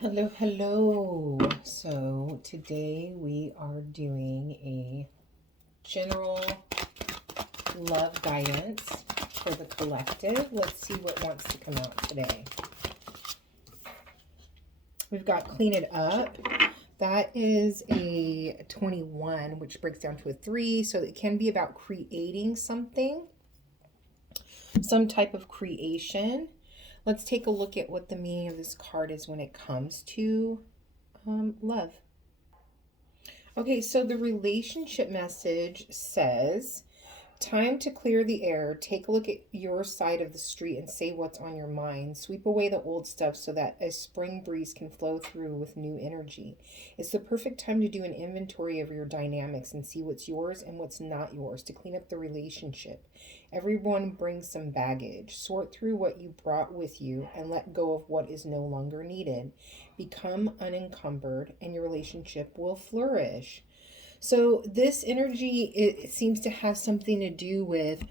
Hello, hello. So today we are doing a general love guidance for the collective. Let's see what wants to come out today. We've got clean it up. That is a 21, which breaks down to a 3. So it can be about creating something, some type of creation. Let's take a look at what the meaning of this card is when it comes to love. Okay, so the relationship message says, time to clear the air. Take a look at your side of the street and say what's on your mind. Sweep away the old stuff so that a spring breeze can flow through with new energy. It's the perfect time to do an inventory of your dynamics and see what's yours and what's not yours to clean up the relationship. Everyone brings some baggage. Sort through what you brought with you and let go of what is no longer needed. Become unencumbered and your relationship will flourish. So this energy, it seems to have something to do with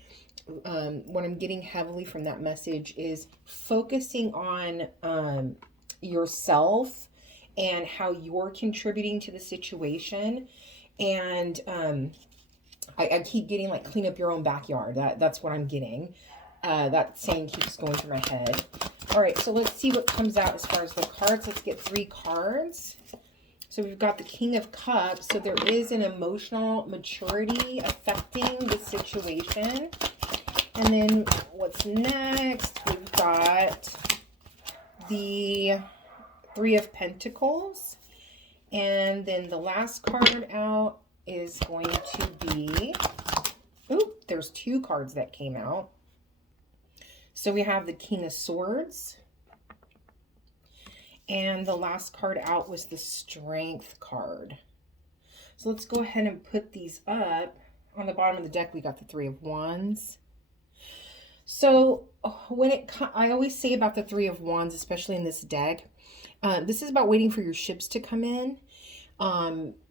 what I'm getting heavily from that message is focusing on yourself and how you're contributing to the situation. And I keep getting like clean up your own backyard. That's what I'm getting. That saying keeps going through my head. All right, so let's see what comes out as far as the cards. Let's get 3 cards. So we've got the King of Cups. So there is an emotional maturity affecting the situation. And then what's next? We've got the 3 of Pentacles. And then the last card out is going to be, there's 2 cards that came out. So we have the King of Swords. And the last card out was the Strength card. So let's go ahead and put these up. On the bottom of the deck, we got the 3 of Wands. So I always say about the 3 of Wands, especially in this deck, this is about waiting for your ships to come in.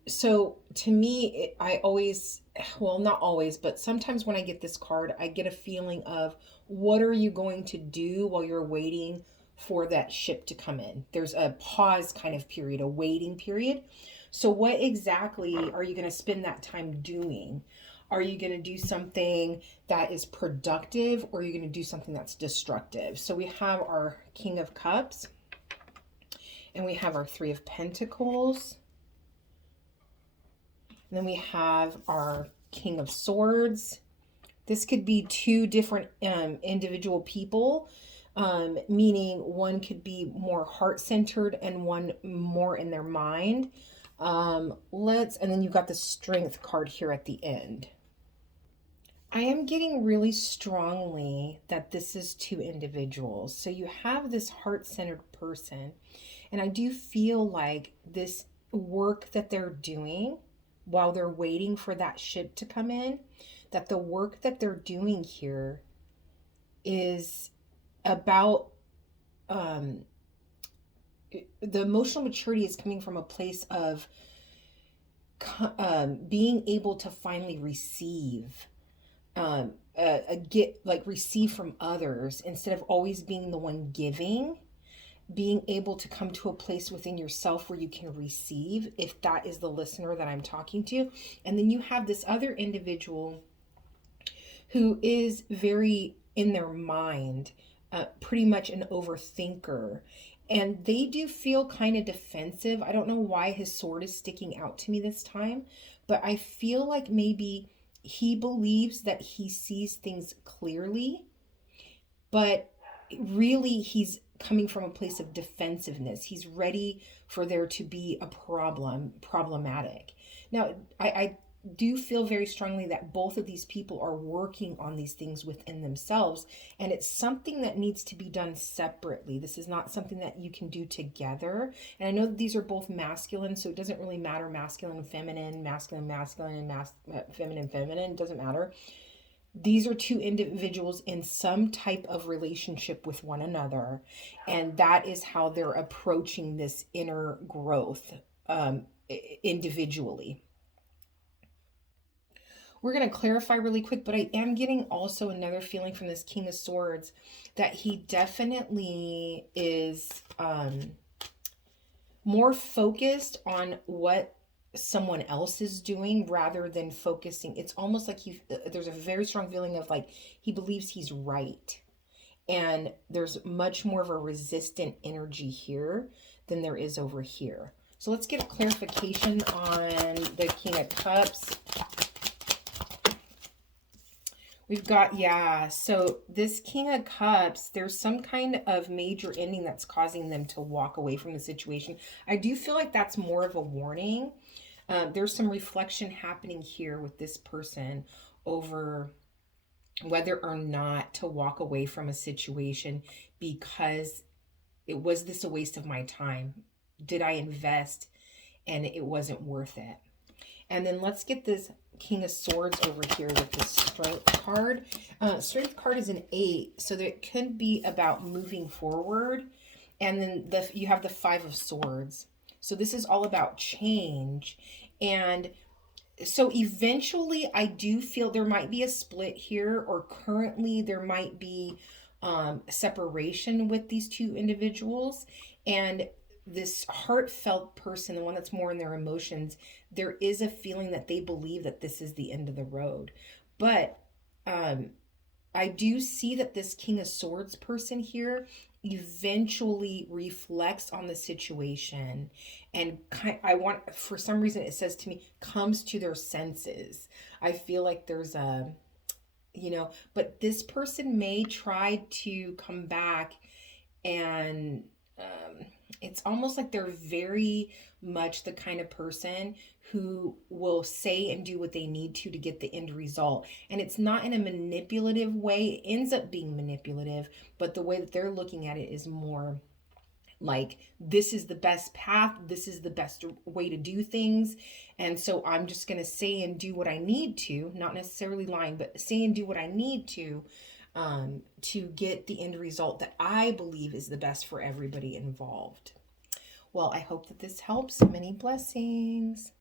So to me, I always, well, not always, but sometimes when I get this card, I get a feeling of what are you going to do while you're waiting for that ship to come in. There's a pause kind of period, a waiting period. So what exactly are you going to spend that time doing? Are you going to do something that is productive, or are you going to do something that's destructive? So we have our King of Cups and we have our 3 of Pentacles. And then we have our King of Swords. This could be 2 different individual people. Meaning one could be more heart-centered and one more in their mind. And then you've got the Strength card here at the end. I am getting really strongly that this is 2 individuals. So you have this heart-centered person, and I do feel like this work that they're doing while they're waiting for that ship to come in, that the work that they're doing here is about the emotional maturity is coming from a place of being able to finally receive, receive from others instead of always being the one giving. Being able to come to a place within yourself where you can receive, if that is the listener that I'm talking to. And then you have this other individual who is very in their mind, pretty much an overthinker, and they do feel kind of defensive. I don't know why his sword is sticking out to me this time, but I feel like maybe he believes that he sees things clearly, but really he's coming from a place of defensiveness. He's ready for there to be a problematic. Now, I do feel very strongly that both of these people are working on these things within themselves, and it's something that needs to be done separately. This is not something that you can do together. And I know that these are both masculine, so it doesn't really matter masculine and feminine, feminine, it doesn't matter. These are 2 individuals in some type of relationship with one another, and that is how they're approaching this inner growth individually. We're going to clarify really quick, but I am getting also another feeling from this King of Swords that he definitely is more focused on what someone else is doing rather than focusing. It's almost like there's a very strong feeling of like he believes he's right. And there's much more of a resistant energy here than there is over here. So let's get a clarification on the King of Cups. We've got, yeah, so this King of Cups, there's some kind of major ending that's causing them to walk away from the situation. I do feel like that's more of a warning. There's some reflection happening here with this person over whether or not to walk away from a situation because was this a waste of my time? Did I invest and it wasn't worth it? And then let's get this King of Swords over here with the Strength card. Strength card is an 8, so that it could be about moving forward. And then you have the 5 of Swords. So this is all about change. And so eventually I do feel there might be a split here, or currently there might be separation with these two individuals. And this heartfelt person, the one that's more in their emotions, there is a feeling that they believe that this is the end of the road. But I do see that this King of Swords person here eventually reflects on the situation and for some reason it says to me, comes to their senses. I feel like there's a, but this person may try to come back and it's almost like they're very much the kind of person who will say and do what they need to get the end result. And it's not in a manipulative way. It ends up being manipulative, but the way that they're looking at it is more like, this is the best path. This is the best way to do things. And so I'm just going to say and do what I need to, not necessarily lying, but say and do what I need to get the end result that I believe is the best for everybody involved. Well, I hope that this helps. Many blessings.